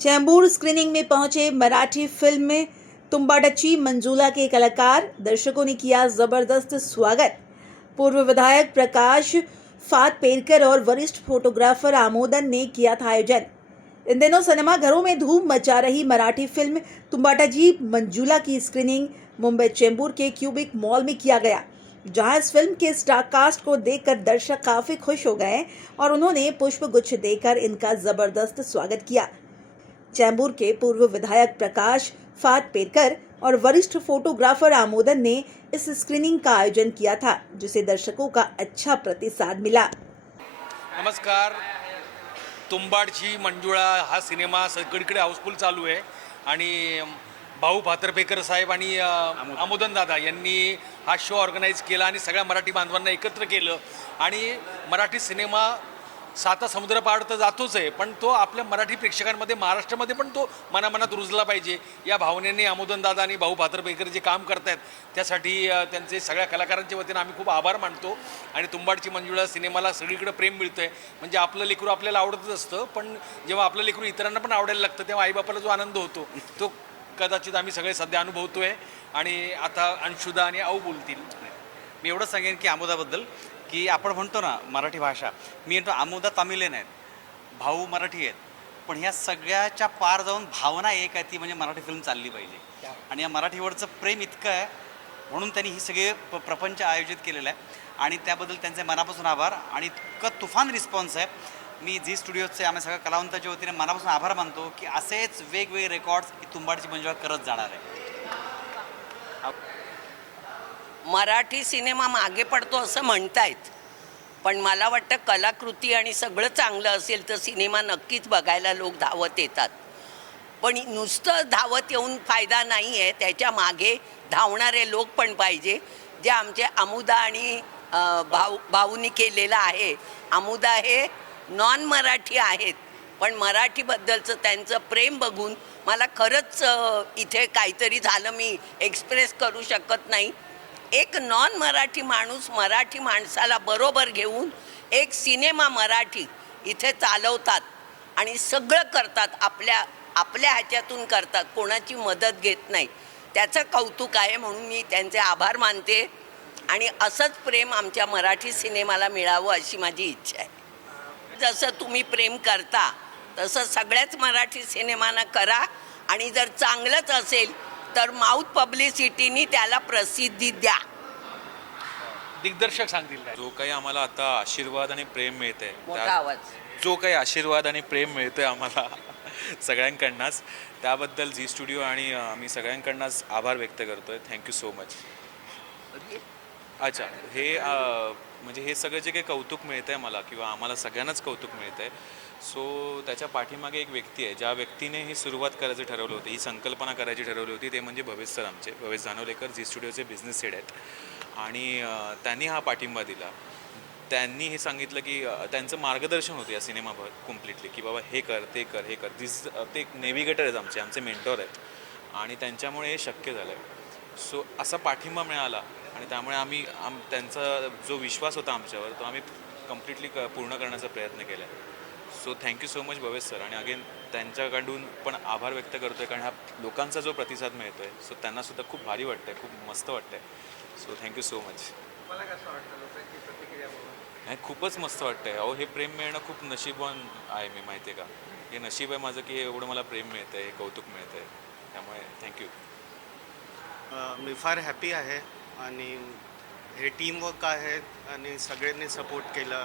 Chembur screening में पहुंचे Marathi film में तुम्बाडची मंजुला के कलाकार, दर्शकों ने किया जबरदस्त स्वागत। पूर्व विधायक प्रकाश फातपेरकर और वरिष्ठ फोटोग्राफर आमोदन ने किया था आयोजन। इन दिनों सिनेमा घरों में धूम मचा रही मराठी फिल्म तुम्बाडची मंजुला की स्क्रीनिंग मुंबई चैम्बूर के क्यूबिक मॉल में किया गया, जहां इस फिल्म के स्टार कास्ट को देखकर दर्शक काफी खुश हो गए और उन्होंने पुष्प गुच्छ देकर इनका जबरदस्त स्वागत किया। चैम्बूर के पूर्व विधायक प्रकाश फातपेरकर और वरिष्ठ फोटोग्राफर आमोदन ने इस स्क्रीनिंग का आयोजन किया था, जिसे दर्शकों का अच्छा प्रतिसाद मिला। नमस्कार। तुंबाडची मंजुळा हा सिनेमा सगळीकडे हाऊसफुल चालू आहे आणि भाऊ फातपेरकर साहेब आणि आमोदन दादा यांनी हा शो ऑर्गनाईज केला आणि सगळ्या मराठी बांधवांना एकत्र केलं आणि मराठी सिनेमा साता समुद्र पार तर जातोच आहे, पण तो आपल्या मराठी प्रेक्षकांमध्ये महाराष्ट्रामध्ये पण तो मनामनात रुजला पाहिजे या भावनेने आमोदन दादा आणि भाऊ फातपेरकर जे काम करतायत त्यासाठी त्यांचे सगळ्या कलाकारांच्या वतीने आम्ही खूप आभार मानतो। आणि तुंबाडची मंजुळा सिनेमाला सगळीकडे प्रेम मिळतंय, म्हणजे आपलं लेकरू आपल्याला आवडतच असतं, पण जेव्हा आपलं लेकरू इतरांना पण आवडायला लागतं तेव्हा आईबापाला जो आनंद होतो तो कदाचित आम्ही सगळे सध्या अनुभवतोय। आणि आता अंशुदा आणि आऊ बोलतील। मी एवढंच सांगेन की आमोदाबद्दल की आपण म्हणतो ना मराठी भाषा, मी म्हणतो आमोदा तामिळेन आहेत, भाऊ मराठी आहेत, पण ह्या सगळ्याच्या पार जाऊन भावना एक आहे, ती म्हणजे मराठी फिल्म चालली पाहिजे। आणि या मराठीवरचं प्रेम इतकं आहे म्हणून त्यांनी ही सगळे प्रपंच आयोजित केलेलं आहे आणि त्याबद्दल त्यांचे मनापासून आभार। आणि इतकं तुफान रिस्पॉन्स आहे। मी झी स्टुडिओचे आम्ही सगळ्या कलावंताच्या वतीने मनापासून आभार मानतो की असेच वेगवेगळे रेकॉर्ड्स ही तुंबाडची मंजुळा करत जाणार आहे। मराठी सिनेमा मागे पडतो असं म्हणतायत, पण मला वाटतं कलाकृती आणि सगळं चांगलं असेल तर सिनेमा नक्कीच बघायला लोक धावत येतात। पण नुसतं धावत येऊन फायदा नाही आहे, त्याच्या मागे धावणारे लोक पण पाहिजे, जे आमचे आमुदा आणि भाऊनी केलेलं आहे। आमुदा हे नॉन मराठी आहेत, पण मराठीबद्दलचं त्यांचं प्रेम बघून मला खरंच इथे काहीतरी झालं, मी एक्सप्रेस करू शकत नाही। एक नॉन मराठी माणूस मराठी माणसाला बरोबर घेऊन एक सिनेमा मराठी इथे चालवतात आणि सगळं करतात, आपल्या ह्याच्यातून करतात, कोणाची मदत घेत नाही। त्याचं कौतुक आहे, म्हणून मी त्यांचे आभार मानते आणि असंच प्रेम आमच्या मराठी सिनेमाला मिळावं अशी माझी इच्छा आहे। जसं तुम्ही प्रेम करता तसं सगळ्याच मराठी सिनेमांना करा आणि जर चांगलंच असेल तर माउथ पब्लिसिटीनी त्याला प्रसिद्धी द्या। दिग्दर्शक सांगतील जो काही आम्हाला आता आशीर्वाद आणि प्रेम मिळते, मोठा आवाज, जो काही आशीर्वाद आणि प्रेम मिळतोय आम्हाला सगळ्यांकडनंच, त्याबद्दल झी स्टुडिओ आणि आम्ही सगळ्यांकडनंच आभार व्यक्त करतोय। Thank you so much. अच्छा, हे म्हणजे हे सगळं जे काही कौतुक मिळतं आहे मला किंवा आम्हाला सगळ्यांनाच कौतुक मिळतं आहे, सो त्याच्या पाठीमागे एक व्यक्ती आहे, ज्या व्यक्तीने ही सुरुवात करायचं ठरवलं होतं, ही संकल्पना करायची ठरवली होती, ते म्हणजे भवेश सर, आमचे भवेश जानवलेकर, झी स्टुडिओचे बिझनेस हेड आहेत। आणि त्यांनी हा पाठिंबा दिला, त्यांनी हे सांगितलं की त्यांचं मार्गदर्शन होतं या सिनेमावर कम्प्लिटली, की बाबा हे कर, ते कर, हे कर। ते नेव्हिगेटर आहेत, आमचे मेंटॉर आहेत आणि त्यांच्यामुळे हे शक्य झालं आहे। सो असा पाठिंबा मिळाला आणि त्यामुळे आम्ही त्यांचा जो विश्वास होता आमच्यावर तो आम्ही कम्प्लिटली पूर्ण करण्याचा प्रयत्न केला आहे. So thank you so much Bhavesh sir. आणि अगेन त्यांच्याकडून पण आभार व्यक्त करतो आहे, कारण ह्या लोकांचा जो प्रतिसाद मिळतो आहे सो त्यांनासुद्धा खूप भारी वाटतं आहे, खूप मस्त वाटतं आहे. So thank you so much. नाही, खूपच मस्त वाटतं आहे. अहो, हे प्रेम मिळणं खूप नशीबवान आहे. मी माहिती आहे का, हे नशीब आहे माझं की एवढं मला प्रेम मिळतं आहे, हे कौतुक मिळतं आहे. त्यामुळे थँक्यू. मी फार हॅपी आहे आणि हे टीमवर्क आहे आणि सगळ्यांनी सपोर्ट केला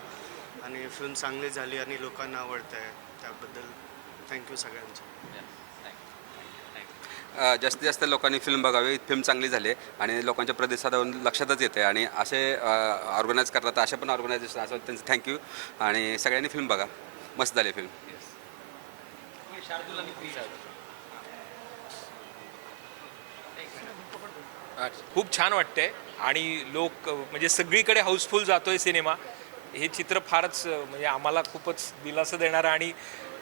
आणि फिल्म चांगली झाली आणि लोकांना आवडतं आहे, त्याबद्दल थँक्यू सगळ्यांचं. जास्तीत जास्त लोकांनी फिल्म बघावी. फिल्म चांगली झाली आहे आणि लोकांच्या प्रतिसादावरून लक्षातच येते आणि असे ऑर्गनाईज करतात, असे पण ऑर्गनायझेशन असतात, त्यांचं थँक्यू. आणि सगळ्यांनी फिल्म बघा, मस्त झाली फिल्म. खूप छान वाटतंय आणि लोक म्हणजे सगळीकडे हाऊसफुल जातोय सिनेमा. हे चित्र फारच म्हणजे आम्हाला खूपच दिलासा देणार आहे आणि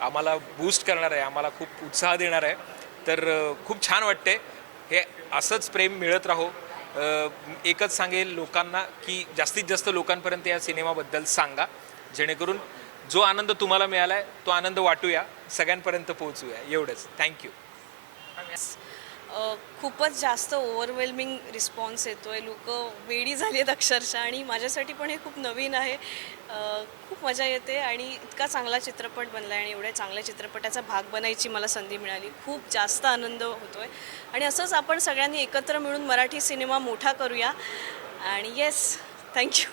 आम्हाला बूस्ट करणार आहे, आम्हाला खूप उत्साह देणार आहे. तर खूप छान वाटतंय. हे असंच प्रेम मिळत राहो. एकच सांगेल लोकांना की जास्तीत जास्त लोकांपर्यंत या सिनेमाबद्दल सांगा, जेणेकरून जो आनंद तुम्हाला मिळाला आहे तो आनंद वाटूया, सगळ्यांपर्यंत पोहोचूया. एवढंच. थँक्यू. खूपच जास्त ओव्हरवेल्मिंग रिस्पॉन्स येतो आहे. लोक वेडी झाली आहेत अक्षरशः आणि माझ्यासाठी पण हे खूप नवीन आहे. खूप मजा येते आणि इतका चांगला चित्रपट बनला आहे आणि एवढ्या चांगल्या चित्रपटाचा भाग बनायची मला संधी मिळाली. खूप जास्त आनंद होतो आहे आणि असंच आपण सगळ्यांनी एकत्र मिळून मराठी सिनेमा मोठा करूया. आणि येस, थँक्यू.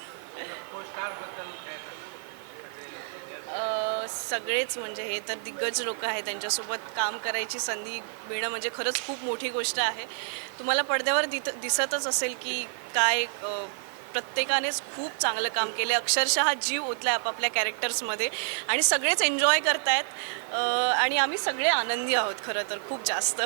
सगळेच म्हणजे हे तर दिग्गज लोक आहेत, त्यांच्यासोबत काम करायची संधी मिळणं म्हणजे खरंच खूप मोठी गोष्ट आहे. तुम्हाला पडद्यावर दिसतच असेल की काय प्रत्येकानेच खूप चांगलं काम केलं. अक्षरशः जीव ओतला आहे आपापल्या कॅरेक्टर्समध्ये आणि सगळेच एन्जॉय करतायत आणि आम्ही सगळे आनंदी आहोत खरं तर खूप जास्त.